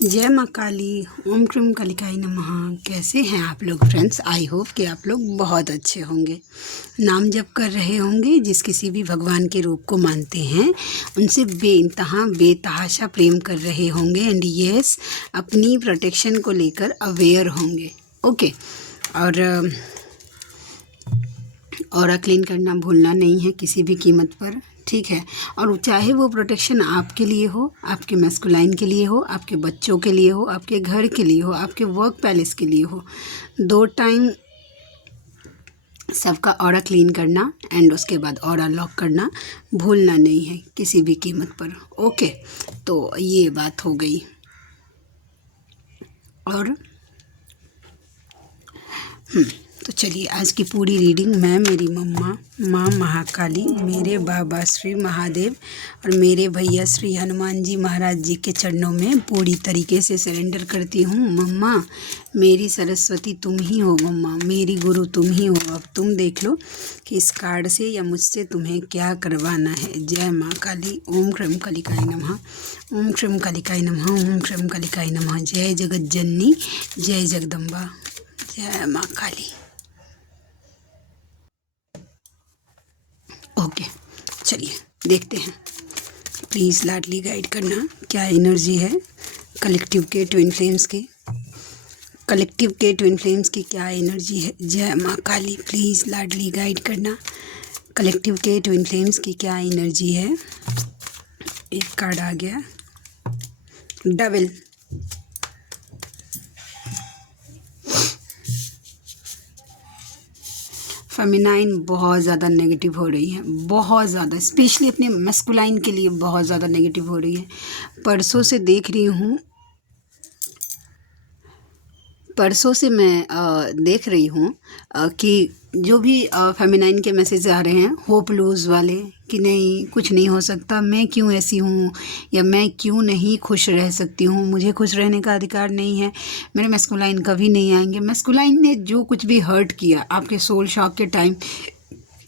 जय माँ काली। ओम क्रीम कालिकाई नमः। कैसे हैं आप लोग फ्रेंड्स? आई होप कि आप लोग बहुत अच्छे होंगे। नाम जप कर रहे होंगे, जिस किसी भी भगवान के रूप को मानते हैं उनसे बेइंतहा बेतहाशा प्रेम कर रहे होंगे एंड यस, अपनी प्रोटेक्शन को लेकर अवेयर होंगे। ओके। और क्लीन करना भूलना नहीं है किसी भी कीमत पर, ठीक है। और चाहे वो प्रोटेक्शन आपके लिए हो, आपके मैस्कुलाइन के लिए हो, आपके बच्चों के लिए हो, आपके घर के लिए हो, आपके वर्क पैलेस के लिए हो, 2 टाइम सबका ऑरा क्लीन करना एंड उसके बाद ऑरा लॉक करना भूलना नहीं है किसी भी कीमत पर। ओके, तो ये बात हो गई। और तो चलिए आज की पूरी रीडिंग मैं, मेरी मम्मा माँ महाकाली, मेरे बाबा श्री महादेव और मेरे भैया श्री हनुमान जी महाराज जी के चरणों में पूरी तरीके से सरेंडर करती हूँ। मम्मा मेरी सरस्वती तुम ही हो, मम्मा मेरी गुरु तुम ही हो। अब तुम देख लो कि इस कार्ड से या मुझसे तुम्हें क्या करवाना है। जय माँ काली। ओम क्रम कालिकाय नमः। ओम क्रम कालिकाय नमः। ओम क्रम कालिकाय नमः। जय जगत जननी, जय जगदम्बा, जय माँ काली। ओके, चलिए देखते हैं। प्लीज़ लाडली गाइड करना, क्या एनर्जी है कलेक्टिव के ट्विन फ्लेम्स की। कलेक्टिव के ट्विन फ्लेम्स की क्या एनर्जी है। जय माँ काली। प्लीज़ लाडली गाइड करना, कलेक्टिव के ट्विन फ्लेम्स की क्या एनर्जी है। एक कार्ड आ गया, डबल। फेमिनाइन बहुत ज़्यादा नेगेटिव हो रही है, बहुत ज़्यादा, स्पेशली अपने मैस्कुलाइन के लिए बहुत ज़्यादा नेगेटिव हो रही है। परसों से देख रही हूँ, परसों से मैं देख रही हूँ कि जो भी फेमिनाइन के मैसेज आ रहे हैं होप लूज़ वाले, कि नहीं कुछ नहीं हो सकता, मैं क्यों ऐसी हूँ, या मैं क्यों नहीं खुश रह सकती हूँ, मुझे खुश रहने का अधिकार नहीं है, मेरे मैस्कुलाइन कभी नहीं आएंगे। मैस्कुलाइन ने जो कुछ भी हर्ट किया आपके सोल शॉक के टाइम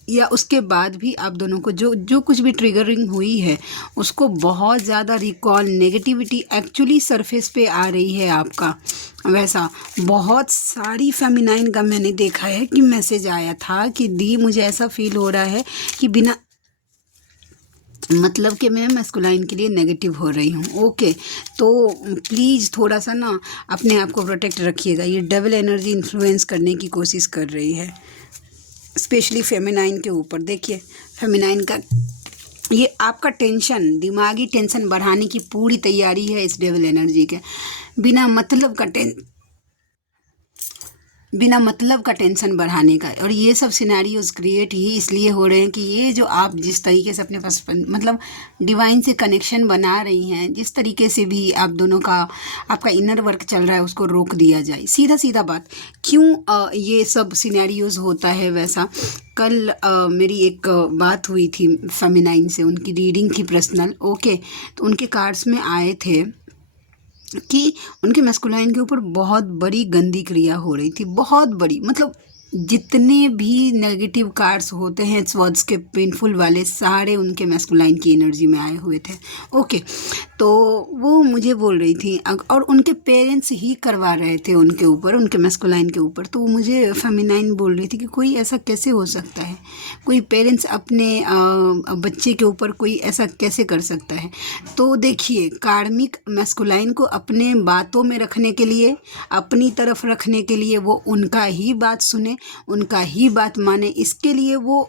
या उसके बाद भी आप दोनों को जो कुछ भी ट्रिगरिंग हुई है, उसको बहुत ज़्यादा रिकॉल, नेगेटिविटी एक्चुअली सरफेस पे आ रही है आपका। वैसा बहुत सारी फेमिनाइन का मैंने देखा है कि मैसेज आया था कि दी मुझे ऐसा फील हो रहा है कि बिना मतलब कि मैं मैस्कुलाइन के लिए नेगेटिव हो रही हूँ। ओके, तो प्लीज़ थोड़ा सा ना अपने आप को प्रोटेक्ट रखिएगा। ये डबल एनर्जी इन्फ्लुएंस करने की कोशिश कर रही है, स्पेशली फेमिनाइन के ऊपर। देखिए फेमिनाइन का ये आपका टेंशन, दिमागी टेंशन बढ़ाने की पूरी तैयारी है इस डेविल एनर्जी के। बिना मतलब का टेंशन बढ़ाने का। और ये सब सिनेरियोज क्रिएट ही इसलिए हो रहे हैं कि ये जो आप जिस तरीके से अपने पास मतलब डिवाइन से कनेक्शन बना रही हैं, जिस तरीके से भी आप दोनों का आपका इनर वर्क चल रहा है, उसको रोक दिया जाए। सीधा सीधा बात, क्यों ये सब सिनेरियोज होता है वैसा। कल मेरी एक बात हुई थी फेमिनाइन से, उनकी रीडिंग थी पर्सनल। ओके, तो उनके कार्ड्स में आए थे कि उनके मैस्कुलाइन के ऊपर बहुत बड़ी गंदी क्रिया हो रही थी, बहुत बड़ी। मतलब जितने भी नेगेटिव कार्ड्स होते हैं स्वर्ड्स के पेनफुल वाले, सारे उनके मैस्कुलाइन की एनर्जी में आए हुए थे। ओके, तो वो मुझे बोल रही थी, और उनके पेरेंट्स ही करवा रहे थे उनके ऊपर, उनके मैस्कुलाइन के ऊपर। तो वो मुझे फेमिनाइन बोल रही थी कि कोई ऐसा कैसे हो सकता है, कोई पेरेंट्स अपने बच्चे के ऊपर कोई ऐसा कैसे कर सकता है। तो देखिए, कार्मिक मैस्कुलाइन को अपने बातों में रखने के लिए, अपनी तरफ रखने के लिए, वो उनका ही बात सुने, उनका ही बात माने, इसके लिए वो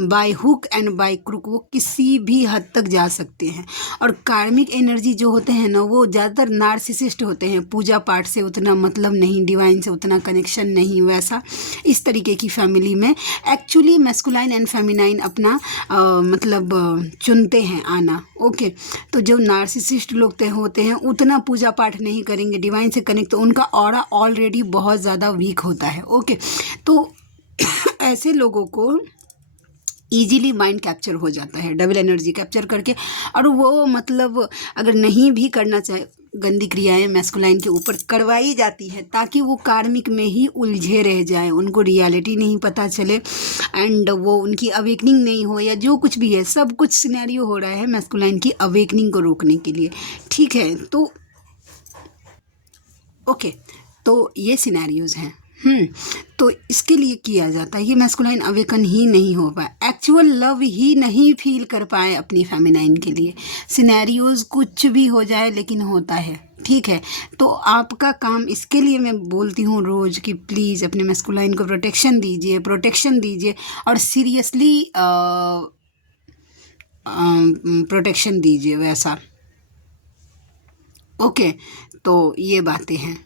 by hook and by crook वो किसी भी हद तक जा सकते हैं। और कार्मिक एनर्जी जो होते हैं ना, वो ज़्यादातर नार्सिसिस्ट होते हैं, पूजा पाठ से उतना मतलब नहीं, डिवाइन से उतना कनेक्शन नहीं, वैसा इस तरीके की फैमिली में एक्चुअली मैस्कुलाइन एंड फेमिनाइन अपना मतलब चुनते हैं आना। ओके, तो जो नार्सिसिस्ट लोग होते हैं उतना पूजा पाठ नहीं करेंगे, डिवाइन से कनेक्ट, तो उनका ऑरा ऑलरेडी बहुत ज़्यादा वीक होता है। ओके, तो ऐसे लोगों को ईजिली माइंड कैप्चर हो जाता है, डबल एनर्जी कैप्चर करके। और वो मतलब अगर नहीं भी करना चाहे, गंदी क्रियाएं मैस्कुलाइन के ऊपर करवाई जाती है ताकि वो कार्मिक में ही उलझे रह जाएं, उनको रियलिटी नहीं पता चले एंड वो उनकी अवेकनिंग नहीं हो, या जो कुछ भी है, सब कुछ सिनेरियो हो रहा है मैस्कुलाइन की अवेकनिंग को रोकने के लिए। ठीक है, तो ओके, तो ये सिनेरियोज हैं। तो इसके लिए किया जाता है, ये मैस्कुलाइन अवेकन ही नहीं हो पाए, एक्चुअल लव ही नहीं फील कर पाए अपनी फेमिनाइन के लिए। सिनेरियोज कुछ भी हो जाए लेकिन होता है, ठीक है। तो आपका काम, इसके लिए मैं बोलती हूँ रोज़ कि प्लीज़ अपने मैस्कुलाइन को प्रोटेक्शन दीजिए और सीरियसली प्रोटेक्शन दीजिए वैसा। ओके, तो ये बातें हैं।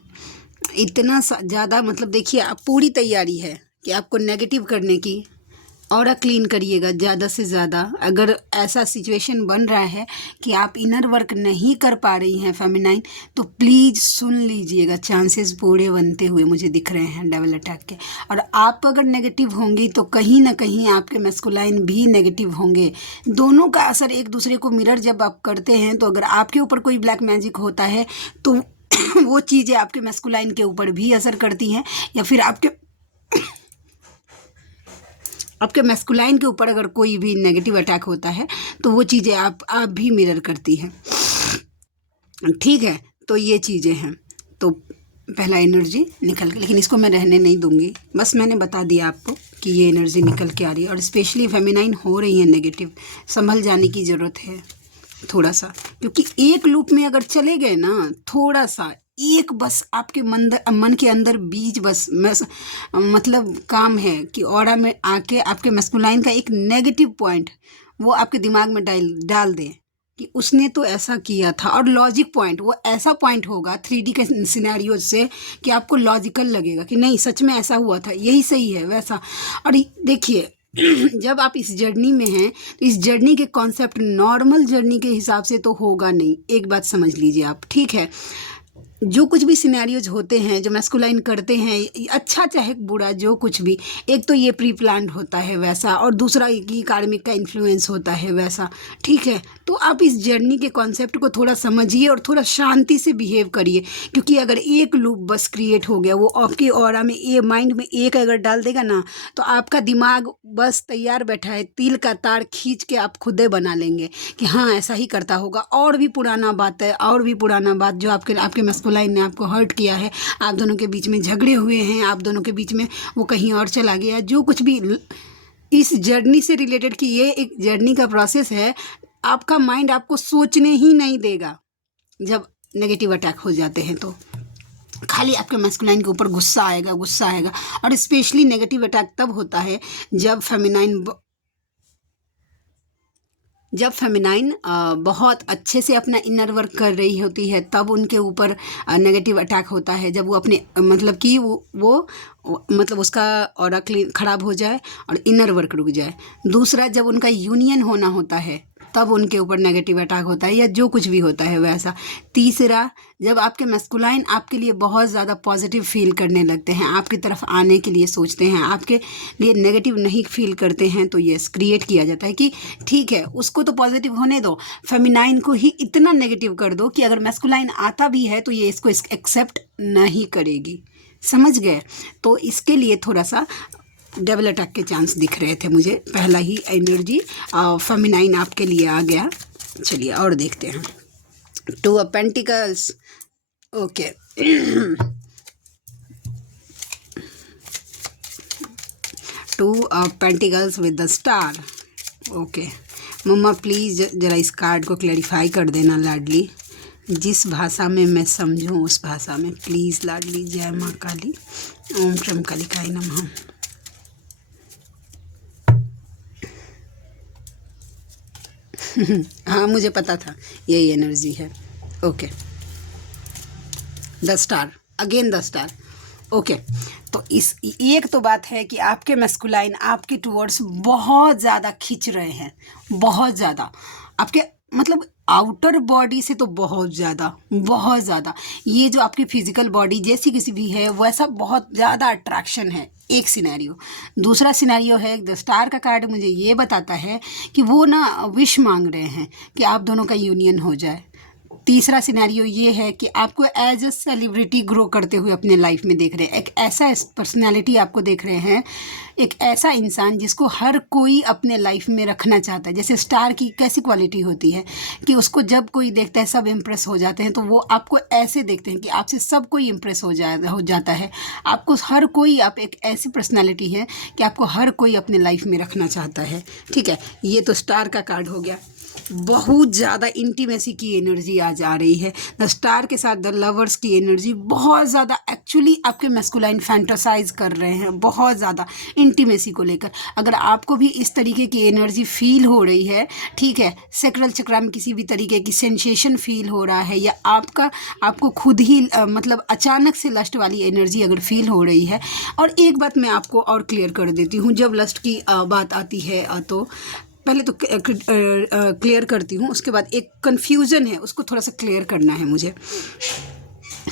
इतना ज़्यादा मतलब देखिए, आप पूरी तैयारी है कि आपको नेगेटिव करने की, और क्लीन करिएगा ज़्यादा से ज़्यादा। अगर ऐसा सिचुएशन बन रहा है कि आप इनर वर्क नहीं कर पा रही हैं फेमिनाइन, तो प्लीज़ सुन लीजिएगा, चांसेस पूरे बनते हुए मुझे दिख रहे हैं डबल अटैक के। और आप अगर नेगेटिव होंगी तो कहीं ना कहीं आपके मैस्कुलाइन भी नेगेटिव होंगे। दोनों का असर एक दूसरे को मिरर जब आप करते हैं, तो अगर आपके ऊपर कोई ब्लैक मैजिक होता है तो वो चीज़ें आपके मैस्कुलाइन के ऊपर भी असर करती हैं, या फिर आपके मैस्कुलाइन के ऊपर अगर कोई भी नेगेटिव अटैक होता है तो वो चीज़ें आप भी मिरर करती हैं, ठीक है। तो ये चीज़ें हैं। तो पहला एनर्जी निकल के, लेकिन इसको मैं रहने नहीं दूंगी, बस मैंने बता दिया आपको कि ये एनर्जी निकल के आ रही है, और स्पेशली फेमिनाइन हो रही है नेगेटिव, संभल जाने की ज़रूरत है थोड़ा सा, क्योंकि एक लूप में अगर चले गए ना, थोड़ा सा एक बस आपके मन के अंदर बीज बस मतलब काम है कि ऑरा में आके आपके मैस्कुलाइन का एक नेगेटिव पॉइंट वो आपके दिमाग में डाल दें कि उसने तो ऐसा किया था, और लॉजिक पॉइंट वो ऐसा पॉइंट होगा 3D के सिनेरियो से कि आपको लॉजिकल लगेगा कि नहीं सच में ऐसा हुआ था, यही सही है वैसा। और देखिए जब आप इस जर्नी में हैं तो इस जर्नी के कॉन्सेप्ट नॉर्मल जर्नी के हिसाब से तो होगा नहीं, एक बात समझ लीजिए आप, ठीक है। जो कुछ भी सिनेरियोज होते हैं जो मैस्कुलाइन करते हैं, अच्छा चाहे बुरा, जो कुछ भी, एक तो ये प्री प्लान्ड होता है वैसा, और दूसरा कि कार्मिक का इन्फ्लुएंस होता है वैसा, ठीक है। तो आप इस जर्नी के कॉन्सेप्ट को थोड़ा समझिए और थोड़ा शांति से बिहेव करिए, क्योंकि अगर एक लूप बस क्रिएट हो गया, वो आपके ऑरा में माइंड में एक अगर डाल देगा ना, तो आपका दिमाग बस तैयार बैठा है, तिल का तार खींच के आप खुदे बना लेंगे कि हाँ ऐसा ही करता होगा, और भी पुराना बात है, और भी पुराना बात जो आपके मैस्कुलाइन ने आपको हर्ट किया है, आप दोनों के बीच में झगड़े हुए हैं, आप दोनों के बीच में वो कहीं और चला गया, जो कुछ भी इस जर्नी से रिलेटेड, कि ये एक जर्नी का प्रोसेस है, आपका माइंड आपको सोचने ही नहीं देगा जब नेगेटिव अटैक हो जाते हैं। तो खाली आपके मैस्कुलाइन के ऊपर गुस्सा आएगा। और स्पेशली नेगेटिव अटैक तब होता है जब फेमिनाइन बहुत अच्छे से अपना इनर वर्क कर रही होती है, तब उनके ऊपर नेगेटिव अटैक होता है। जब वो अपने मतलब कि वो मतलब उसका ऑरा खराब हो जाए और इनर वर्क रुक जाए। दूसरा, जब उनका यूनियन होना होता है तब उनके ऊपर नेगेटिव अटैक होता है, या जो कुछ भी होता है वैसा। तीसरा, जब आपके मैस्कुलाइन आपके लिए बहुत ज़्यादा पॉजिटिव फील करने लगते हैं, आपकी तरफ आने के लिए सोचते हैं, आपके लिए नेगेटिव नहीं फील करते हैं, तो ये क्रिएट किया जाता है कि ठीक है उसको तो पॉजिटिव होने दो, फेमिनाइन को ही इतना नेगेटिव कर दो कि अगर मैस्कुलाइन आता भी है तो ये इसको एक्सेप्ट नहीं करेगी। समझ गए? तो इसके लिए थोड़ा सा डबल अटैक के चांस दिख रहे थे मुझे। पहला ही एनर्जी फेमिनाइन आपके लिए आ गया। चलिए और देखते हैं। 2 of pentacles, okay. 2 of pentacles with the star, okay. मम्मा प्लीज़ ज़रा इस कार्ड को क्लैरिफाई कर देना लाडली, जिस भाषा में मैं समझूं उस भाषा में प्लीज़ लाडली। जय माँ काली, ओम श्रम कालिकाय नमः। हाँ मुझे पता था यही एनर्जी है, okay. The star, again the star, okay. तो इस एक तो बात है कि आपके मैस्कुलाइन आपके टुवर्ड्स बहुत ज़्यादा खींच रहे हैं, बहुत ज़्यादा, आपके मतलब आउटर बॉडी से तो बहुत ज़्यादा। ये जो आपकी फिजिकल बॉडी जैसी किसी भी है वैसा बहुत ज़्यादा अट्रैक्शन है, एक सिनेरियो। दूसरा सिनेरियो है, द स्टार का कार्ड मुझे ये बताता है कि वो ना विश मांग रहे हैं कि आप दोनों का यूनियन हो जाए। तीसरा सिनेरियो ये है कि आपको एज अ सेलिब्रिटी ग्रो करते हुए अपने लाइफ में देख रहे हैं, एक ऐसा पर्सनालिटी आपको देख रहे हैं, एक ऐसा इंसान जिसको हर कोई अपने लाइफ में रखना चाहता है। जैसे स्टार की कैसी क्वालिटी होती है कि उसको जब कोई देखता है सब इम्प्रेस हो जाते हैं, तो वो आपको ऐसे देखते हैं कि आपसे सब कोई इम्प्रेस हो जाता है। आपको हर कोई, आप एक ऐसी पर्सनालिटी है कि आपको हर कोई अपने लाइफ में रखना चाहता है। ठीक है, ये तो स्टार का कार्ड हो गया। बहुत ज़्यादा इंटीमेसी की एनर्जी आज आ रही है। द स्टार के साथ द लवर्स की एनर्जी बहुत ज़्यादा एक्चुअली आपके मैस्कुलाइन फैंटासाइज कर रहे हैं, बहुत ज़्यादा इंटीमेसी को लेकर। अगर आपको भी इस तरीके की एनर्जी फील हो रही है, ठीक है, सेक्रल चक्रा में किसी भी तरीके की सेंसेशन फील हो रहा है, या आपको खुद ही मतलब अचानक से लस्ट वाली एनर्जी अगर फील हो रही है। और एक बात मैं आपको और क्लियर कर देती हूँ, जब लस्ट की बात आती है तो पहले तो क्लियर करती हूँ, उसके बाद एक कन्फ्यूज़न है उसको थोड़ा सा क्लियर करना है मुझे।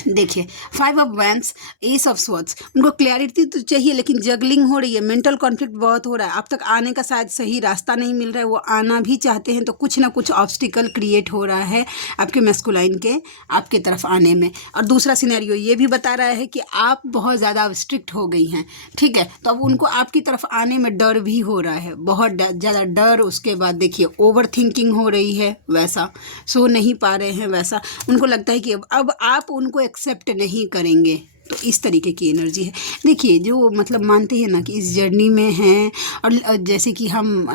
देखिए, 5 of wands, S of swords, उनको क्लैरिटी तो चाहिए लेकिन जगलिंग हो रही है, मेंटल कॉन्फ्लिक्ट बहुत हो रहा है। आप तक आने का शायद सही रास्ता नहीं मिल रहा है, वो आना भी चाहते हैं तो कुछ ना कुछ ऑब्स्टिकल क्रिएट हो रहा है आपके मैस्कुलाइन के आपके तरफ आने में। और दूसरा सिनेरियो ये भी बता रहा है कि आप बहुत ज़्यादा स्ट्रिक्ट हो गई हैं, ठीक है, तो अब उनको आपकी तरफ आने में डर भी हो रहा है, बहुत ज़्यादा डर। उसके बाद देखिए ओवर थिंकिंग हो रही है, वैसा सो नहीं पा रहे हैं, वैसा उनको लगता है कि अब आप उनको एक्सेप्ट नहीं करेंगे। तो इस तरीके की एनर्जी है। देखिए, जो मतलब मानते हैं ना कि इस जर्नी में हैं, और जैसे कि हम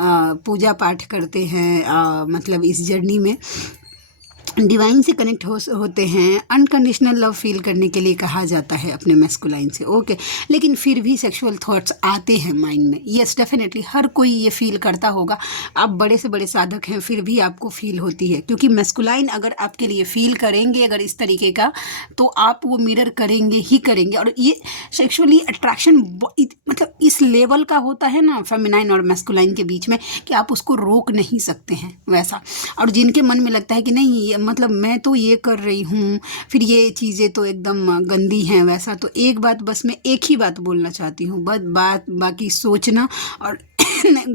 पूजा पाठ करते हैं, मतलब इस जर्नी में डिवाइन से कनेक्ट होते हैं, अनकंडीशनल लव फील करने के लिए कहा जाता है अपने मैस्कुलाइन से, ओके। लेकिन फिर भी सेक्सुअल थॉट्स आते हैं माइंड में, यस डेफिनेटली हर कोई ये फील करता होगा। आप बड़े से बड़े साधक हैं फिर भी आपको फील होती है, क्योंकि मैस्कुलाइन अगर आपके लिए फील करेंगे अगर इस तरीके का, तो आप वो मिरर करेंगे ही करेंगे। और ये सेक्सुअली अट्रैक्शन मतलब इस लेवल का होता है ना फेमिनाइन और मैस्कुलाइन के बीच में, कि आप उसको रोक नहीं सकते हैं, वैसा। और जिनके मन में लगता है कि नहीं मतलब मैं तो ये कर रही हूँ, फिर ये चीज़ें तो एकदम गंदी हैं, वैसा, तो एक बात बस मैं एक ही बात बोलना चाहती हूँ, बस बाकी सोचना और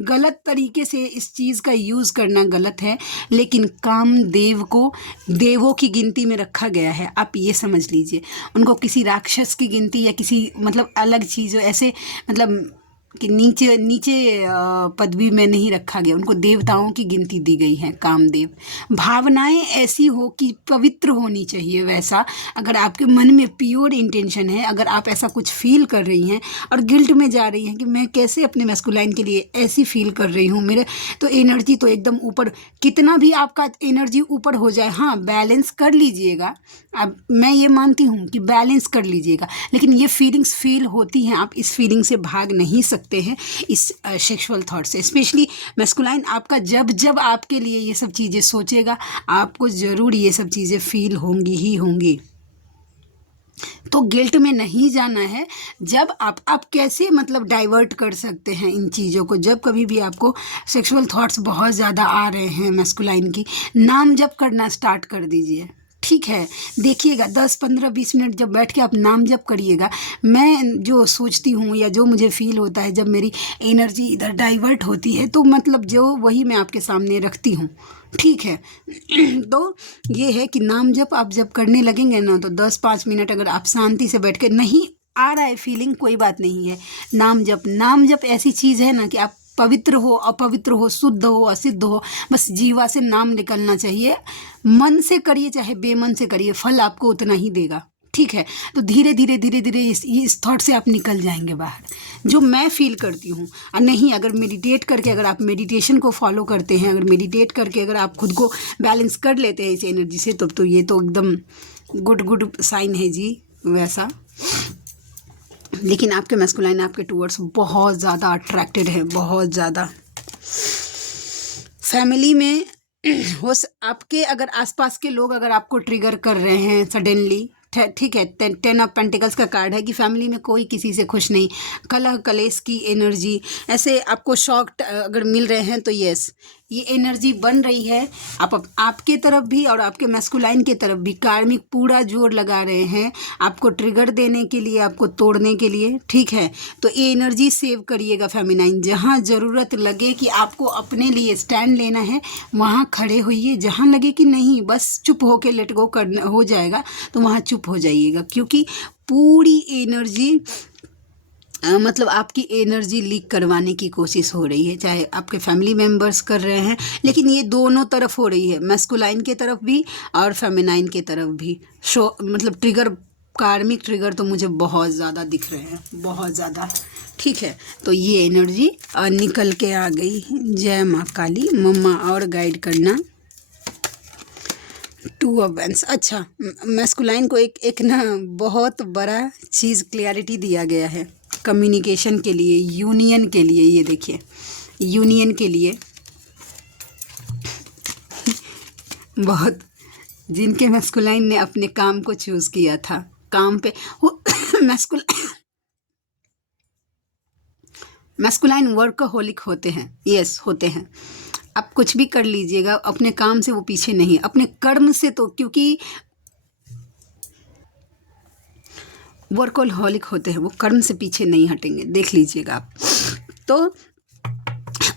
गलत तरीके से इस चीज़ का यूज़ करना गलत है। लेकिन कामदेव को देवों की गिनती में रखा गया है, आप ये समझ लीजिए। उनको किसी राक्षस की गिनती या किसी मतलब अलग चीज़ ऐसे मतलब कि नीचे पदवी में नहीं रखा गया, उनको देवताओं की गिनती दी गई है। कामदेव भावनाएं ऐसी हो कि पवित्र होनी चाहिए, वैसा अगर आपके मन में प्योर इंटेंशन है, अगर आप ऐसा कुछ फील कर रही हैं और गिल्ट में जा रही हैं कि मैं कैसे अपने मैस्कुलाइन के लिए ऐसी फील कर रही हूँ, मेरे तो एनर्जी तो एकदम ऊपर, कितना भी आपका एनर्जी ऊपर हो जाए, हाँ बैलेंस कर लीजिएगा। अब मैं ये मानती हूँ कि बैलेंस कर लीजिएगा, लेकिन ये फीलिंग्स फील होती हैं, आप इस फीलिंग से भाग नहीं सकते हैं, इस सेक्सुअल थॉट से। स्पेशली मैस्कुलाइन आपका जब आपके लिए ये सब चीज़ें सोचेगा, आपको ज़रूर ये सब चीज़ें फील होंगी ही होंगी। तो गिल्ट में नहीं जाना है। जब आप कैसे मतलब डाइवर्ट कर सकते हैं इन चीज़ों को, जब कभी भी आपको सेक्सुअल थॉट्स बहुत ज़्यादा आ रहे हैं मैस्कुलाइन की, नाम जप करना स्टार्ट कर दीजिए, ठीक है। देखिएगा 10, 15, 20 मिनट जब बैठ के आप नाम जप करिएगा, मैं जो सोचती हूँ या जो मुझे फील होता है जब मेरी एनर्जी इधर डाइवर्ट होती है, तो मतलब जो वही मैं आपके सामने रखती हूँ, ठीक है। तो ये है कि नाम जप आप जब करने लगेंगे ना, तो 10-5 मिनट अगर आप शांति से बैठ के, नहीं आ रहा है फीलिंग, कोई बात नहीं है, नाम जप ऐसी चीज़ है ना कि आप पवित्र हो अपवित्र हो, शुद्ध हो असिद्ध हो, बस जीवा से नाम निकलना चाहिए। मन से करिए चाहे बेमन से करिए, फल आपको उतना ही देगा, ठीक है। तो धीरे धीरे इस थॉट से आप निकल जाएंगे बाहर, जो मैं फील करती हूँ। और नहीं, अगर मेडिटेट करके, अगर आप मेडिटेशन को फॉलो करते हैं, अगर मेडिटेट करके अगर आप खुद को बैलेंस कर लेते हैं इस एनर्जी से, तो ये तो एकदम गुड साइन है जी, वैसा। लेकिन आपके मैस्कुलाइन आपके टूवर्ड्स बहुत ज़्यादा अट्रैक्टेड है, बहुत ज़्यादा। फैमिली में हो आपके अगर आसपास के लोग अगर आपको ट्रिगर कर रहे हैं सडनली, ठीक है, 10 ऑफ पेंटिकल्स का कार्ड है कि फैमिली में कोई किसी से खुश नहीं, कलह कलेश की एनर्जी, ऐसे आपको शॉक्ड अगर मिल रहे हैं, तो यस, ये एनर्जी बन रही है, आपके तरफ भी और आपके मैस्कुलाइन के तरफ भी कार्मिक पूरा जोर लगा रहे हैं आपको ट्रिगर देने के लिए, आपको तोड़ने के लिए, ठीक है। तो ये एनर्जी सेव करिएगा फेमिनाइन। जहाँ ज़रूरत लगे कि आपको अपने लिए स्टैंड लेना है वहाँ खड़े होइए, जहाँ लगे कि नहीं बस चुप होके लेट गो करना हो जाएगा तो वहाँ चुप हो जाइएगा, क्योंकि पूरी एनर्जी मतलब आपकी एनर्जी लीक करवाने की कोशिश हो रही है, चाहे आपके फैमिली मेम्बर्स कर रहे हैं, लेकिन ये दोनों तरफ हो रही है, मैस्कुलाइन के तरफ भी और फेमिनाइन के तरफ भी। मतलब ट्रिगर, कार्मिक ट्रिगर तो मुझे बहुत ज़्यादा दिख रहे हैं, बहुत ज़्यादा, ठीक है। तो ये एनर्जी निकल के आ गई। जय माँ काली। मम्मा और गाइड करना। 2 ऑफ वैंड्स। अच्छा, मैस्कुलाइन को एक ना बहुत बड़ा चीज़ क्लियरिटी दिया गया है कम्युनिकेशन के लिए, यूनियन के लिए। ये देखिए, यूनियन के लिए बहुत, जिनके मैस्कुलाइन ने अपने काम को चूज़ किया था, काम पे वो मैस्कुलाइन वर्कहोलिक होते हैं, यस होते हैं। आप कुछ भी कर लीजिएगा, अपने काम से वो पीछे नहीं, अपने कर्म से तो, क्योंकि वर्कहोलिक होते हैं, वो कर्म से पीछे नहीं हटेंगे, देख लीजिएगा आप। तो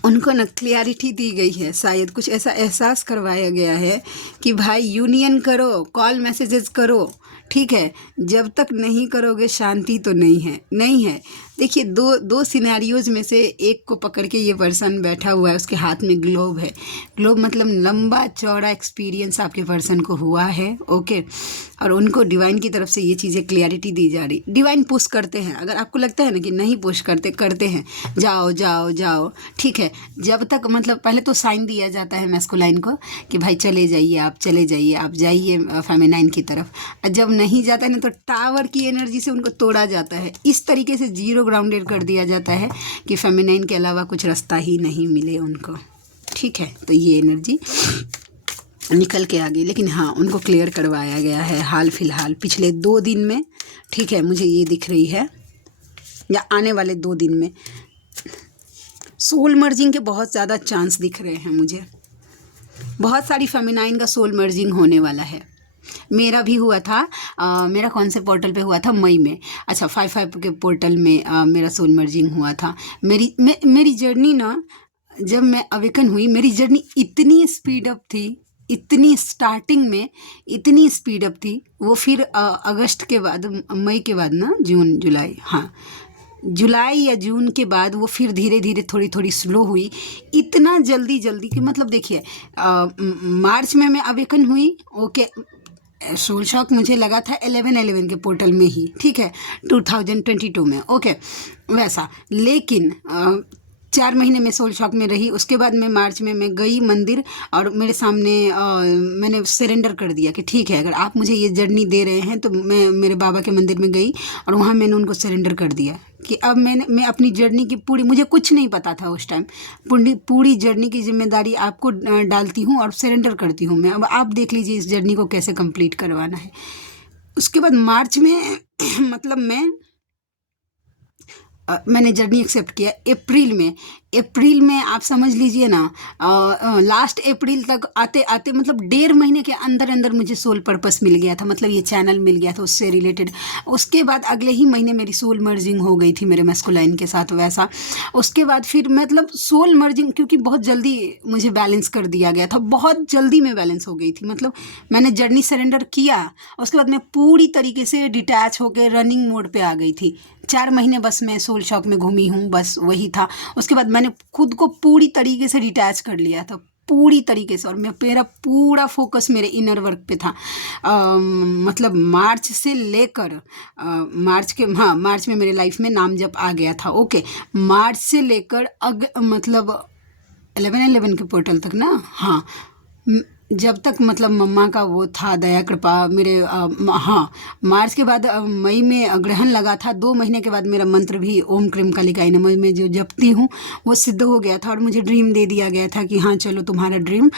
उनको ना क्लियरिटी दी गई है, शायद कुछ ऐसा एहसास करवाया गया है कि भाई यूनियन करो, कॉल मैसेजेस करो, ठीक है। जब तक नहीं करोगे शांति तो नहीं है। देखिए, दो सिनेरियोज में से एक को पकड़ के ये पर्सन बैठा हुआ है, उसके हाथ में ग्लोब है। ग्लोब मतलब लंबा चौड़ा एक्सपीरियंस आपके पर्सन को हुआ है, ओके। और उनको डिवाइन की तरफ से ये चीज़ें क्लियरिटी दी जा रही। डिवाइन पुश करते हैं, अगर आपको लगता है ना कि नहीं पुश करते हैं, जाओ जाओ जाओ, ठीक है। जब तक मतलब पहले तो साइन दिया जाता है मैस्कुलाइन को कि भाई चले जाइए, आप जाइए फेमिनाइन की तरफ। जब नहीं जाता है ना तो टावर की एनर्जी से उनको तोड़ा जाता है, इस तरीके से जीरो ग्राउंडेड कर दिया जाता है कि फेमिनाइन के अलावा कुछ रास्ता ही नहीं मिले उनको, ठीक है। तो ये एनर्जी निकल के आ गई, लेकिन हाँ, उनको क्लियर करवाया गया है हाल फिलहाल पिछले 2 दिन में, ठीक है। मुझे ये दिख रही है, या आने वाले 2 दिन में सोल मर्जिंग के बहुत ज़्यादा चांस दिख रहे हैं मुझे। बहुत सारी फेमिनाइन का सोल मर्जिंग होने वाला है। मेरा भी हुआ था, मेरा कौन से पोर्टल पे हुआ था, मई में। अच्छा, 5 के पोर्टल में मेरा सोल मर्जिंग हुआ था। मेरी जर्नी ना, जब मैं अवेकन हुई, मेरी जर्नी इतनी स्पीड अप थी, इतनी स्टार्टिंग में इतनी स्पीड अप थी, वो फिर अगस्त के बाद, मई के बाद ना, जून जुलाई, हाँ जुलाई या जून के बाद वो फिर धीरे धीरे थोड़ी स्लो हुई। इतना जल्दी कि मतलब देखिए, मार्च में मैं अवेकन हुई, ओके। सोल शॉक मुझे लगा था 11/11 के पोर्टल में ही, ठीक है, 2022 में, ओके वैसा। लेकिन 4 महीने में सोल शॉक में रही। उसके बाद मैं मार्च में मैं गई मंदिर, और मेरे सामने मैंने सरेंडर कर दिया कि ठीक है, अगर आप मुझे ये जर्नी दे रहे हैं तो मैं मेरे बाबा के मंदिर में गई और वहाँ मैंने उनको सरेंडर कर दिया कि अब मैं अपनी जर्नी की पूरी, मुझे कुछ नहीं पता था उस टाइम, पूरी जर्नी की जिम्मेदारी आपको डालती हूँ और सरेंडर करती हूँ मैं। अब आप देख लीजिए इस जर्नी को कैसे कंप्लीट करवाना है। उसके बाद मार्च में मतलब मैंने जर्नी एक्सेप्ट किया। अप्रैल में आप समझ लीजिए ना, लास्ट अप्रैल तक आते आते मतलब 1.5 महीने के अंदर मुझे सोल पर्पस मिल गया था, मतलब ये चैनल मिल गया था उससे रिलेटेड। उसके बाद अगले ही महीने मेरी सोल मर्जिंग हो गई थी मेरे मैस्कुलाइन के साथ, वैसा। उसके बाद फिर मतलब सोल मर्जिंग, क्योंकि बहुत जल्दी मुझे बैलेंस कर दिया गया था, बहुत जल्दी मैं बैलेंस हो गई थी। मतलब मैंने जर्नी सरेंडर किया, उसके बाद मैं पूरी तरीके से डिटैच होकर रनिंग मोड पे आ गई थी। 4 महीने बस मैं सोल शॉक में घूमी हूँ, बस वही था। उसके बाद मैंने खुद को पूरी तरीके से डिटैच कर लिया था, पूरी तरीके से, और मेरा पूरा फोकस मेरे इनर वर्क पे था। मतलब मार्च से लेकर मार्च में मेरे लाइफ में नाम जप आ गया था, ओके। मार्च से लेकर मतलब 11/11 के पोर्टल तक ना, हाँ जब तक मतलब मम्मा का वो था दया कृपा मेरे हाँ, मार्च के बाद मई में ग्रहण लगा था, 2 महीने के बाद मेरा मंत्र भी ओम क्रीम कालिकाय नमः में जो जपती हूँ वो सिद्ध हो गया था, और मुझे ड्रीम दे दिया गया था कि हाँ चलो तुम्हारा ड्रीम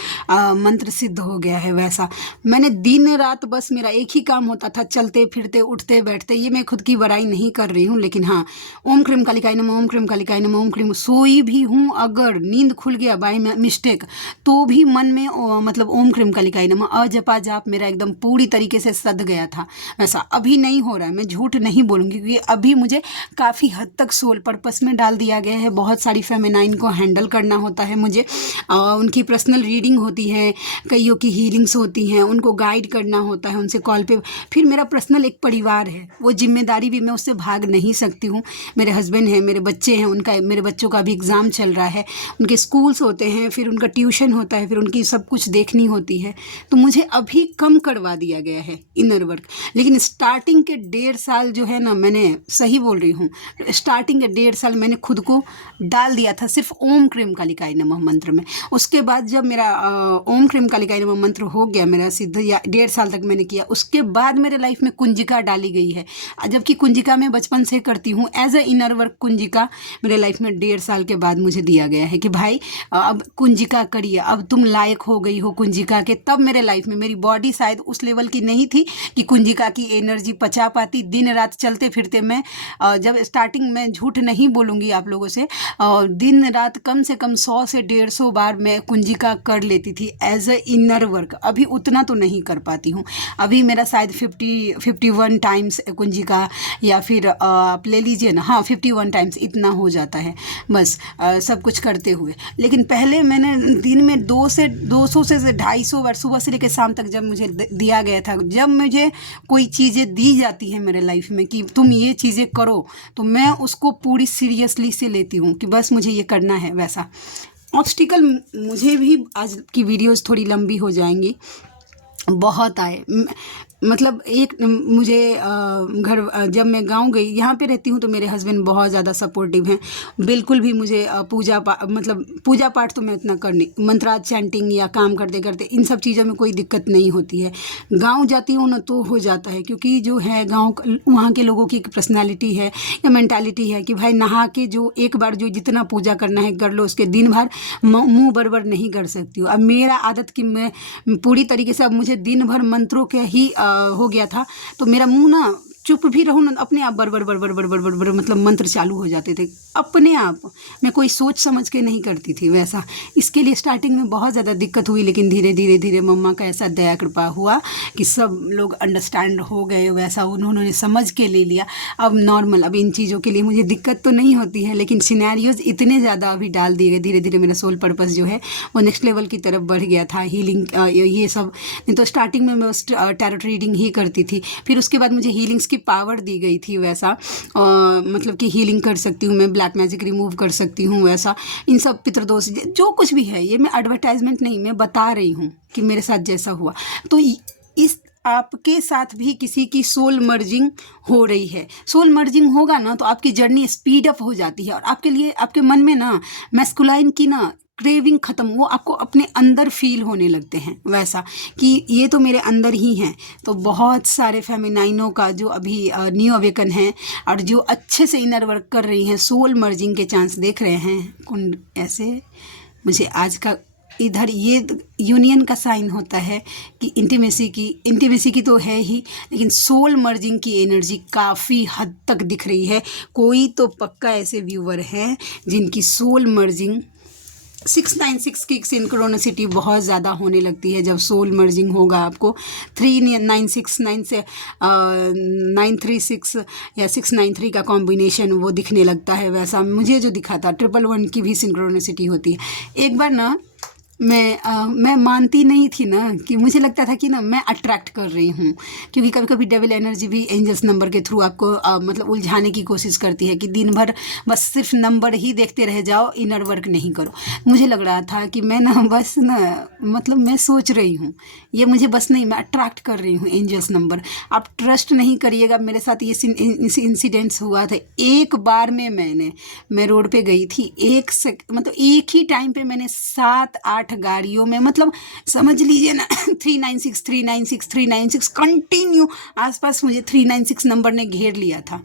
मंत्र सिद्ध हो गया है। वैसा मैंने दिन रात बस मेरा एक ही काम होता था, चलते फिरते उठते बैठते। ये मैं खुद की बड़ाई नहीं कर रही हूँ, लेकिन हाँ, ओम क्रीम कालिकाय नमः, ओम क्रीम कालिकाय नमः, ओम क्रीम। सोई भी हूँ अगर नींद खुल गया बाय मिस्टेक, तो भी मन में मतलब ओम क्रीम कालिकाय नमः अजपा जाप मेरा एकदम पूरी तरीके से सध गया था। वैसा अभी नहीं हो रहा है, मैं झूठ नहीं बोलूँगी, क्योंकि अभी मुझे काफ़ी हद तक सोल पर्पस में डाल दिया गया है। बहुत सारी फेमिनाइन को हैंडल करना होता है मुझे, उनकी पर्सनल रीडिंग होती है, कईयों की हीलिंग्स होती हैं, उनको गाइड करना होता है, उनसे कॉल पे। फिर मेरा पर्सनल एक परिवार है, वो जिम्मेदारी भी मैं उससे भाग नहीं सकती हूँ। मेरे हस्बैंड हैं, मेरे बच्चे हैं, उनका मेरे बच्चों का भी एग्ज़ाम चल रहा है, उनके स्कूल्स होते हैं, फिर उनका ट्यूशन होता है, फिर उनकी सब कुछ देखनी होती है। तो मुझे अभी कम करवा दिया गया है इनर वर्क। लेकिन स्टार्टिंग के 1.5 साल जो है ना, मैंने सही बोल रही हूँ, स्टार्टिंग के 1.5 साल मैंने खुद को डाल दिया था सिर्फ ओम क्रीम कालिकाय नमः मंत्र में। उसके बाद जब मेरा ओम क्रीम कालिकाय नमः मंत्र हो गया मेरा सिद्ध, या 1.5 साल तक मैंने किया, उसके बाद मेरे लाइफ में कुंजिका डाली गई है। जबकि कुंजिका मैं बचपन से करती हूँ, as a inner work Kunjika मेरे लाइफ में 1.5 साल के बाद मुझे दिया गया है कि भाई अब कुंजिका करिए, अब तुम लायक हो गई हो कुंजिका के। तब मेरे लाइफ में मेरी बॉडी शायद उस लेवल की नहीं थी कि कुंजिका की एनर्जी पचा पाती। दिन रात चलते फिरते मैं जब स्टार्टिंग में, झूठ नहीं बोलूँगी आप लोगों से, दिन रात कम से कम 100 से 150 बार मैं कुंजिका कर लेती थी एज अ इनर वर्क। अभी उतना तो नहीं कर पाती हूँ, अभी मेरा शायद 51 टाइम्स कुंजिका, या फिर आप ले लीजिए ना, हाँ 51 टाइम्स इतना हो जाता है बस, सब कुछ करते हुए। लेकिन पहले मैंने दिन में 200 से 250 बार सुबह से लेकर शाम तक जब मुझे दिया गया था। जब मुझे कोई चीज़ें दी जाती है मेरे लाइफ में कि तुम ये चीज़ें करो, तो मैं उसको पूरी सीरियसली से लेती हूँ कि बस मुझे ये करना है। वैसा ऑब्स्टिकल मुझे भी, आज की वीडियोस थोड़ी लंबी हो जाएंगी, बहुत आए। मतलब एक मुझे घर, जब मैं गांव गई, यहाँ पे रहती हूँ तो मेरे हस्बैंड बहुत ज़्यादा सपोर्टिव हैं। बिल्कुल भी मुझे मतलब पूजा पाठ तो मैं इतना कर नहीं, मंत्राज चैंटिंग या काम करते करते इन सब चीज़ों में कोई दिक्कत नहीं होती है। गांव जाती हूँ ना तो हो जाता है, क्योंकि जो है गांव वहाँ के लोगों की एक पर्सनैलिटी है या मैंटालिटी है कि भाई नहा के जो एक बार जो जितना पूजा करना है कर लो, उसके दिन भर मुँह बरबर नहीं कर सकती हूँ। अब मेरा आदत कि मैं पूरी तरीके से, अब मुझे दिन भर मंत्रों के ही हो गया था, तो मेरा मुंह ना चुप भी रहूँ ना, अपने आप बरबर बरबर बरबर बरबर मतलब मंत्र चालू हो जाते थे अपने आप। मैं कोई सोच समझ के नहीं करती थी वैसा। इसके लिए स्टार्टिंग में बहुत ज़्यादा दिक्कत हुई, लेकिन धीरे धीरे धीरे मम्मा का ऐसा दया कृपा हुआ कि सब लोग अंडरस्टैंड हो गए, वैसा उन्होंने समझ के ले लिया। अब नॉर्मल, अब इन चीज़ों के लिए मुझे दिक्कत तो नहीं होती है, लेकिन सिनेरियोज इतने ज़्यादा अभी डाल दिए गए, धीरे धीरे मेरा सोल पर्पस जो है वो नेक्स्ट लेवल की तरफ बढ़ गया था। हीलिंग ये सब नहीं तो स्टार्टिंग में मैं टैरोट रीडिंग ही करती थी, फिर उसके बाद मुझे हीलिंग्स की पावर दी गई थी। वैसा मतलब कि हीलिंग कर सकती हूँ मैं, ब्लैक मैजिक रिमूव कर सकती हूँ, वैसा इन सब पितृदोष जो कुछ भी है, ये मैं एडवर्टाइजमेंट नहीं, मैं बता रही हूँ कि मेरे साथ जैसा हुआ। तो इस आपके साथ भी किसी की सोल मर्जिंग हो रही है, सोल मर्जिंग होगा ना तो आपकी जर्नी स्पीड अप हो जाती है, और आपके लिए, आपके मन में ना मैस्कुलाइन की ना क्रेविंग ख़त्म, वो आपको अपने अंदर फील होने लगते हैं वैसा कि ये तो मेरे अंदर ही हैं। तो बहुत सारे फेमिनाइनों का जो अभी न्यू अवेकन है और जो अच्छे से इनर वर्क कर रही हैं, सोल मर्जिंग के चांस देख रहे हैं। कुंड ऐसे मुझे आज का इधर ये यूनियन का साइन होता है कि इंटीमेसी की तो है ही, लेकिन सोल मर्जिंग की एनर्जी काफ़ी हद तक दिख रही है। कोई तो पक्का ऐसे व्यूवर हैं जिनकी सोल मर्जिंग 696 की सिंक्रोनिसिटी बहुत ज़्यादा होने लगती है। जब सोल मर्जिंग होगा आपको 3969 से 936 या 693 का कॉम्बिनेशन वो दिखने लगता है। वैसा मुझे जो दिखा था 111 की भी सिंक्रोनिसिटी होती है। एक बार ना मैं मानती नहीं थी ना, कि मुझे लगता था कि ना मैं अट्रैक्ट कर रही हूँ, क्योंकि कभी कभी डेविल एनर्जी भी एंजल्स नंबर के थ्रू आपको मतलब उलझाने की कोशिश करती है कि दिन भर बस सिर्फ नंबर ही देखते रह जाओ, इनर वर्क नहीं करो। मुझे लग रहा था कि मैं ना बस ना मतलब मैं सोच रही हूँ, ये मुझे बस नहीं, मैं अट्रैक्ट कर रही हूँ एंजल्स नंबर। आप ट्रस्ट नहीं करिएगा, मेरे साथ ये इंसिडेंट्स हुआ था। एक बार में मैं रोड पे गई थी, मतलब एक ही टाइम पे मैंने 7-8 8 गाड़ियों में, मतलब समझ लीजिए ना 396 396 396 कंटिन्यू आसपास मुझे 396 नंबर ने घेर लिया था।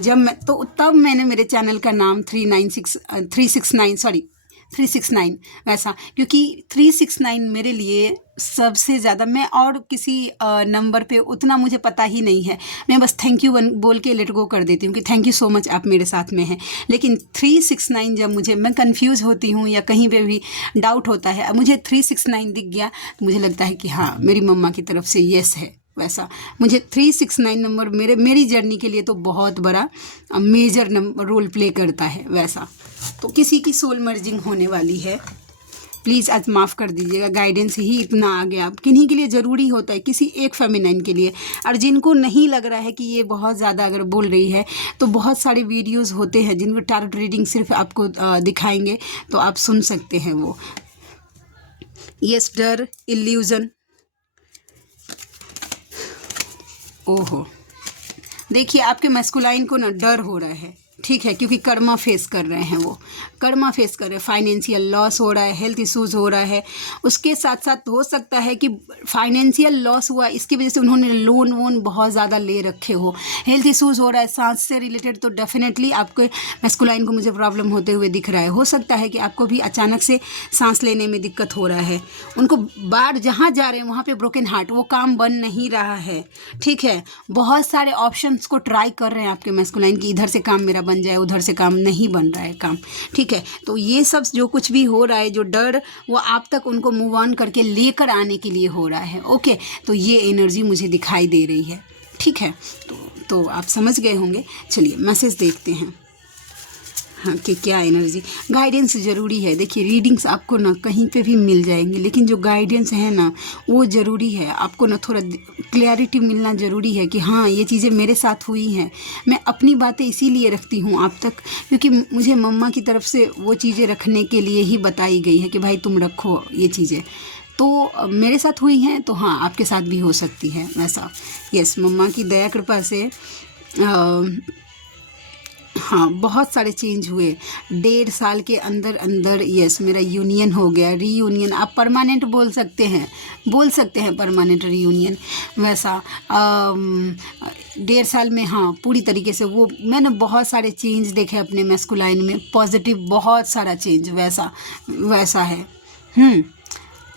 जब मैं तो तब मैंने मेरे चैनल का नाम 369 वैसा, क्योंकि 369 मेरे लिए सबसे ज़्यादा, मैं और किसी नंबर पे उतना मुझे पता ही नहीं है। मैं बस थैंक यू बोल के लेट गो कर देती हूँ कि थैंक यू सो मच, आप मेरे साथ में हैं। लेकिन 369 जब मैं कंफ्यूज होती हूँ या कहीं पे भी डाउट होता है, अब मुझे 369 दिख गया तो मुझे लगता है कि हाँ, मेरी मम्मा की तरफ से येस है। वैसा मुझे 369 नंबर मेरी जर्नी के लिए तो बहुत बड़ा मेजर रोल प्ले करता है। वैसा तो किसी की सोल मर्जिंग होने वाली है, प्लीज़ आज माफ़ कर दीजिएगा, गाइडेंस ही इतना आ गया। किन्हीं के लिए ज़रूरी होता है, किसी एक फेमिनाइन के लिए। और जिनको नहीं लग रहा है कि ये बहुत ज़्यादा अगर बोल रही है, तो बहुत सारे वीडियोस होते हैं जिनको टारगेट रीडिंग सिर्फ आपको दिखाएंगे, तो आप सुन सकते हैं वो। यस, डर, इल्यूज़न, ओहो, देखिए आपके मैस्कुलाइन को ना डर हो रहा है, ठीक है, क्योंकि कर्मा फेस कर रहे हैं, वो कर्मा फेस कर रहे हैं। फाइनेंशियल लॉस हो रहा है, हेल्थ इश्यूज़ हो रहा है, उसके साथ साथ हो सकता है कि फाइनेंशियल लॉस हुआ, इसकी वजह से उन्होंने लोन वोन बहुत ज़्यादा ले रखे हो। हेल्थ इश्यूज़ हो रहा है सांस से रिलेटेड, तो डेफिनेटली आपके मैस्कुलाइन को मुझे प्रॉब्लम होते हुए दिख रहा है। हो सकता है कि आपको भी अचानक से सांस लेने में दिक्कत हो रहा है। उनको बाहर जहाँ जा रहे हैं वहाँ पे ब्रोकन हार्ट, वो काम बन नहीं रहा है, ठीक है। बहुत सारे ऑप्शंस को ट्राई कर रहे हैं आपके मैस्कुलाइन की, इधर से काम मेरा बन जाए, उधर से काम नहीं बन रहा है काम, ठीक है। तो ये सब जो कुछ भी हो रहा है, जो डर, वो आप तक उनको मूव ऑन करके लेकर आने के लिए हो रहा है। ओके, तो ये एनर्जी मुझे दिखाई दे रही है, ठीक है। तो आप समझ गए होंगे। चलिए मैसेज देखते हैं, हाँ, कि क्या एनर्जी। गाइडेंस ज़रूरी है। देखिए रीडिंग्स आपको ना कहीं पे भी मिल जाएंगे, लेकिन जो गाइडेंस है ना वो ज़रूरी है। आपको ना थोड़ा क्लैरिटी मिलना ज़रूरी है कि हाँ, ये चीज़ें मेरे साथ हुई हैं। मैं अपनी बातें इसीलिए रखती हूँ आप तक, क्योंकि मुझे मम्मा की तरफ से वो चीज़ें रखने के लिए ही बताई गई है कि भाई तुम रखो ये चीज़ें। तो मेरे साथ हुई हैं तो हाँ, आपके साथ भी हो सकती है वैसा। यस, मम्मा की दया कृपा से हाँ, बहुत सारे चेंज हुए 1.5 साल के अंदर अंदर। यस, मेरा यूनियन हो गया, रीयूनियन, आप परमानेंट बोल सकते हैं परमानेंट रीयूनियन वैसा। 1.5 साल में हाँ, पूरी तरीके से वो मैंने बहुत सारे चेंज देखे अपने मैस्कुलाइन में, पॉजिटिव बहुत सारा चेंज वैसा है।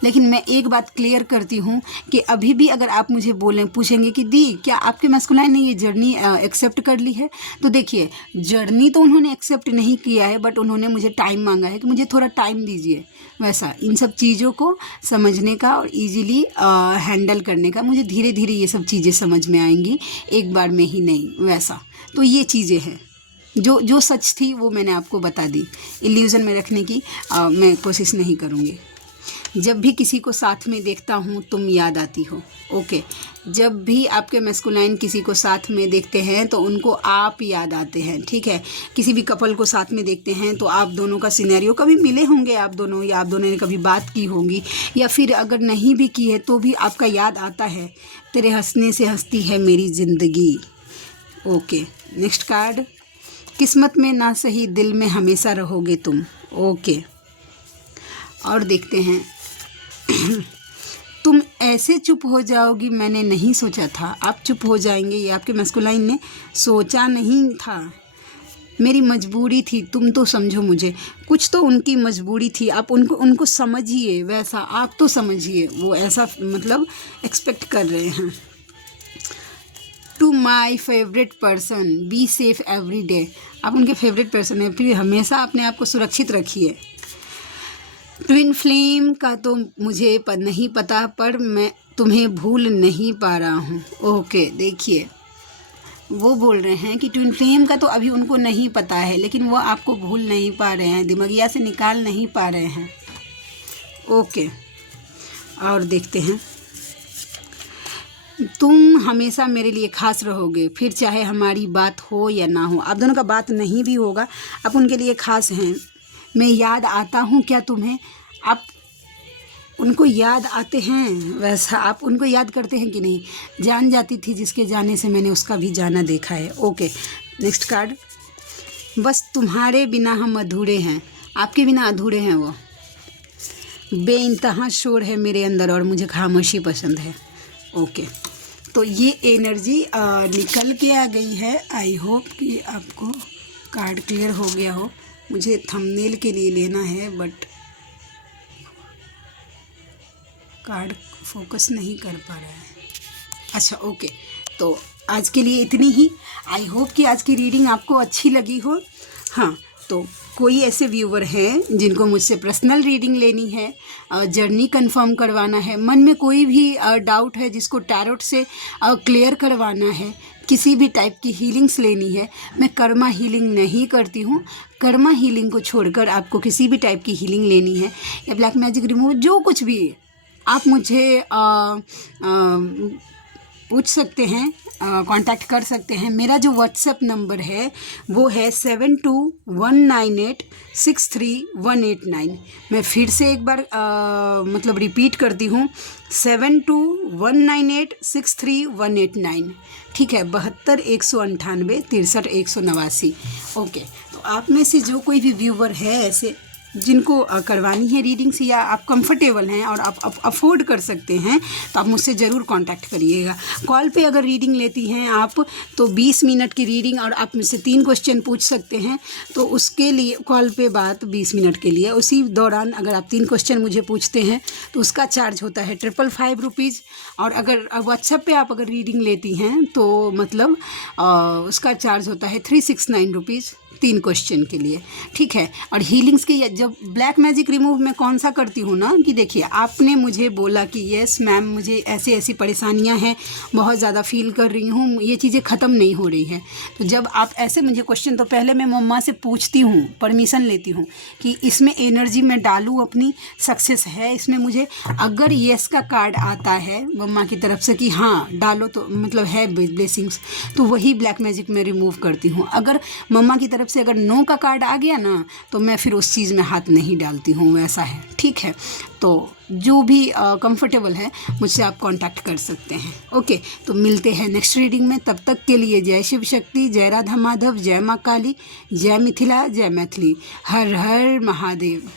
लेकिन मैं एक बात क्लियर करती हूँ कि अभी भी अगर आप मुझे पूछेंगे कि दी क्या आपके मैस्कुलाइन ने ये जर्नी एक्सेप्ट कर ली है, तो देखिए जर्नी तो उन्होंने एक्सेप्ट नहीं किया है, बट उन्होंने मुझे टाइम मांगा है कि मुझे थोड़ा टाइम दीजिए वैसा, इन सब चीज़ों को समझने का और इजीली हैंडल करने का। मुझे धीरे धीरे ये सब चीज़ें समझ में आएंगी, एक बार में ही नहीं वैसा। तो ये चीज़ें हैं जो सच थी वो मैंने आपको बता दी। इल्यूज़न में रखने की मैं कोशिश नहीं करूँगी। जब भी किसी को साथ में देखता हूँ तुम याद आती हो। ओके, जब भी आपके मैस्कुलाइन किसी को साथ में देखते हैं तो उनको आप याद आते हैं, ठीक है। किसी भी कपल को साथ में देखते हैं तो आप दोनों का सिनेरियो, कभी मिले होंगे आप दोनों, या आप दोनों ने कभी बात की होगी, या फिर अगर नहीं भी की है तो भी आपका याद आता है। तेरे हंसने से हंसती है मेरी ज़िंदगी। ओके, नेक्स्ट कार्ड, किस्मत में ना सही दिल में हमेशा रहोगे तुम। ओके, और देखते हैं तुम ऐसे चुप हो जाओगी मैंने नहीं सोचा था। आप चुप हो जाएंगे, ये आपके मैस्कुलाइन ने सोचा नहीं था। मेरी मजबूरी थी, तुम तो समझो मुझे। कुछ तो उनकी मजबूरी थी, आप उनको समझिए वैसा, आप तो समझिए वो ऐसा मतलब एक्सपेक्ट कर रहे हैं। To my favourite person be safe every day. आप उनके फेवरेट पर्सन हैं, फिर हमेशा अपने आप को सुरक्षित रखिए। ट्विन फ्लेम का तो मुझे नहीं पता, पर मैं तुम्हें भूल नहीं पा रहा हूँ। ओके, देखिए वो बोल रहे हैं कि ट्विन फ्लेम का तो अभी उनको नहीं पता है, लेकिन वो आपको भूल नहीं पा रहे हैं, दिमागिया से निकाल नहीं पा रहे हैं। ओके, और देखते हैं, तुम हमेशा मेरे लिए खास रहोगे, फिर चाहे हमारी बात हो या ना हो। आप दोनों का बात नहीं भी होगा, आप उनके लिए खास हैं। मैं याद आता हूँ क्या तुम्हें? आप उनको याद आते हैं वैसा, आप उनको याद करते हैं कि नहीं? जान जाती थी जिसके जाने से मैंने उसका भी जाना देखा है। ओके, नेक्स्ट कार्ड, बस तुम्हारे बिना हम अधूरे हैं। आपके बिना अधूरे हैं वो। बेइंतहा शोर है मेरे अंदर और मुझे खामोशी पसंद है। ओके, तो ये एनर्जी निकल के आ गई है। आई होप कि आपको कार्ड क्लियर हो गया हो। मुझे थंबनेल के लिए लेना है बट कार्ड फोकस नहीं कर पा रहा है। अच्छा ओके, तो आज के लिए इतनी ही। आई होप कि आज की रीडिंग आपको अच्छी लगी हो। हाँ, तो कोई ऐसे व्यूवर हैं जिनको मुझसे पर्सनल रीडिंग लेनी है, जर्नी कंफर्म करवाना है, मन में कोई भी डाउट है जिसको टैरोट से क्लियर करवाना है, किसी भी टाइप की हीलिंग्स लेनी है, मैं कर्मा हीलिंग नहीं करती हूँ। कर्मा हीलिंग को छोड़कर आपको किसी भी टाइप की हीलिंग लेनी है या ब्लैक मैजिक रिमूव जो कुछ भी है, आप मुझे पूछ सकते हैं, कांटेक्ट कर सकते हैं। मेरा जो व्हाट्सएप नंबर है वो है 7219863189। मैं फिर से एक बार मतलब रिपीट करती हूँ, 7219863189। ठीक है, 72 198 63 189। ओके, तो आप में से जो कोई भी व्यूवर है ऐसे जिनको करवानी है रीडिंग्स या आप कंफर्टेबल हैं और आप अफोर्ड कर सकते हैं, तो आप मुझसे ज़रूर कांटेक्ट करिएगा। कॉल पे अगर रीडिंग लेती हैं आप तो 20 मिनट की रीडिंग और आप मुझसे 3 क्वेश्चन पूछ सकते हैं, तो उसके लिए कॉल पे बात 20 मिनट के लिए। उसी दौरान अगर आप 3 क्वेश्चन मुझे पूछते हैं तो उसका चार्ज होता है 555 रुपीज़। और अगर व्हाट्सएप पे आप अगर रीडिंग लेती हैं तो मतलब उसका चार्ज होता है 369 रुपीज़ 3 क्वेश्चन के लिए। ठीक है, और हीलिंग्स के जब ब्लैक मैजिक रिमूव मैं कौन सा करती हूँ ना, कि देखिए आपने मुझे बोला कि यस मैम मुझे ऐसी ऐसी परेशानियाँ हैं, बहुत ज़्यादा फील कर रही हूँ, ये चीज़ें ख़त्म नहीं हो रही हैं। तो जब आप ऐसे मुझे क्वेश्चन, तो पहले मैं मम्मा से पूछती हूँ, परमिशन लेती हूँ कि इसमें एनर्जी मैं डालूँ अपनी, सक्सेस है इसमें मुझे। अगर येस का कार्ड आता है मम्मा की तरफ से कि हाँ डालो, तो मतलब है ब्लेसिंग्स, तो वही ब्लैक मैजिक में रिमूव करती हूँ। अगर मम्मा की तरफ से अगर नो का कार्ड आ गया ना, तो मैं फिर उस चीज़ में हाथ नहीं डालती हूँ, वैसा है। ठीक है, तो जो भी कंफर्टेबल है मुझसे आप कांटेक्ट कर सकते हैं। ओके, तो मिलते हैं नेक्स्ट रीडिंग में। तब तक के लिए जय शिव शक्ति, जय राधा माधव, जय माँ काली, जय मिथिला, जय मैथिली, हर हर महादेव।